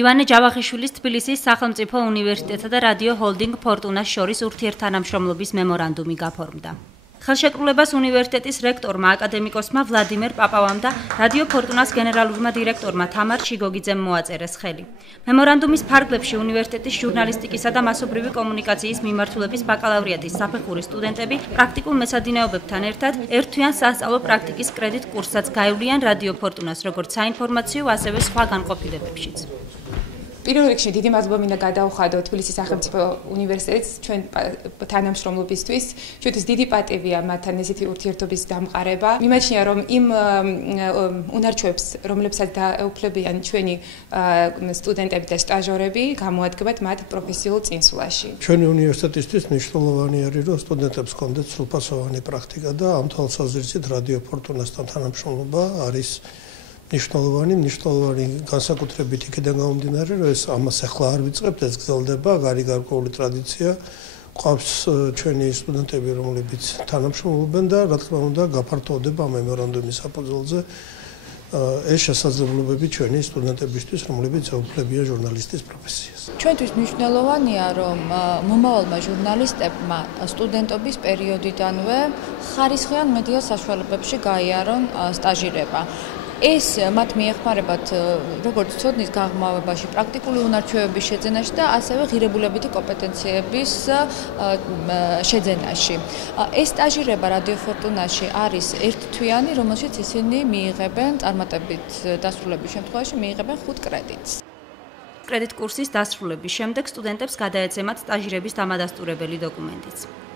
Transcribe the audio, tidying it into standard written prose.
ივანე ჯავახიშვილის თბილისის სახელმწიფო უნივერსიტეტსა და რადიო ჰოლდინგ ფორტუნას შორის ურთიერთთანამშრომლობის მემორანდუმი გაფორმდა. ხელშეკრულებას უნივერსიტეტის რექტორმა აკადემიკოსმა ვლადიმერ პაპავამ და რადიო ფორტუნას გენერალურმა დირექტორმა თამარ ჩიგოგიძემ მოაწერეს ხელი. მემორანდუმის ფარგლებში უნივერსიტეტის ჟურნალისტიკისა და მასობრივი კომუნიკაციის მიმართულების ბაკალავრიატის საფეხურის სტუდენტები პრაქტიკულ მეცადინეობებთან ერთად ერთთვიან სასწავლო პრაქტიკის კრედიტ კურსსაც გაევლიან რადიო ფორტუნას როგორც საინფორმაციო, ასევე სხვა განყოფილებებშიც. პირველ რიგში დიდი მადლობა მინდა გადაუხადო თბილისის სახელმწიფო უნივერსიტეტს ჩვენ თანამშრომლობისთვის. ჩვენთვის დიდი პატივია მათთან ესეთი ურთიერთობის დამყარება. მიმაჩნია რომ იმ უნარჩვებს, რომლებსაც დაეუფლებიან ჩვენი სტუდენტები და სტაჟორები, გამოადგებათ მათ პროფესიულ წინსვლაში. ჩვენი უნივერსიტეტისთვის მნიშვნელოვანი არის, რომ სტუდენტებს ჰქონდეთ სრულფასოვანი პრაქტიკა და ამ თვალსაზრისით რადიო ფორტუნასთან თანამშრომლობა არის მნიშვნელოვანი განსაკუთრებით იქიდან გამომდინარე, რომ ეს ამას ახლა არ ვიწყებთ, ეს გრძელდება, გარკვეული ტრადიცია. ყავს ჩვენი სტუდენტები, რომლებიც თანამშრომლობენ და რა თქმა უნდა გაფართოვდება მემორანდუმის საფუძველზე ეს შესაძლებლობები ჩვენი სტუდენტებისთვის, რომლებიც ეუფლებიან ჟურნალისტის პროფესიას. ჩვენთვის მნიშვნელოვანია, რომ მომავალმა ჟურნალისტებმა სტუდენტობის პერიოდიდანვე ხარისხიან მედია საშუალებებში გაიარონ სტაჟირება. ეს მათ მიეხმარებათ როგორც ცოდნის გაღრმავებაში, პრაქტიკული უნარჩვევების შეძენაში და ასევე ღირებულებითი კომპეტენციების შეძენაში. ეს სტაჟირება რადიო ფორტუნაში არის ერთთვიანი, რომელშიც ისინი მიიღებენ წარმატებით დასრულების შემთხვევაში მიიღებენ 5 კრედიტს. კრედიტ კურსის დასრულების შემდეგ სტუდენტებს გადაეცემათ სტაჟირების დამადასტურებელი დოკუმენტიც.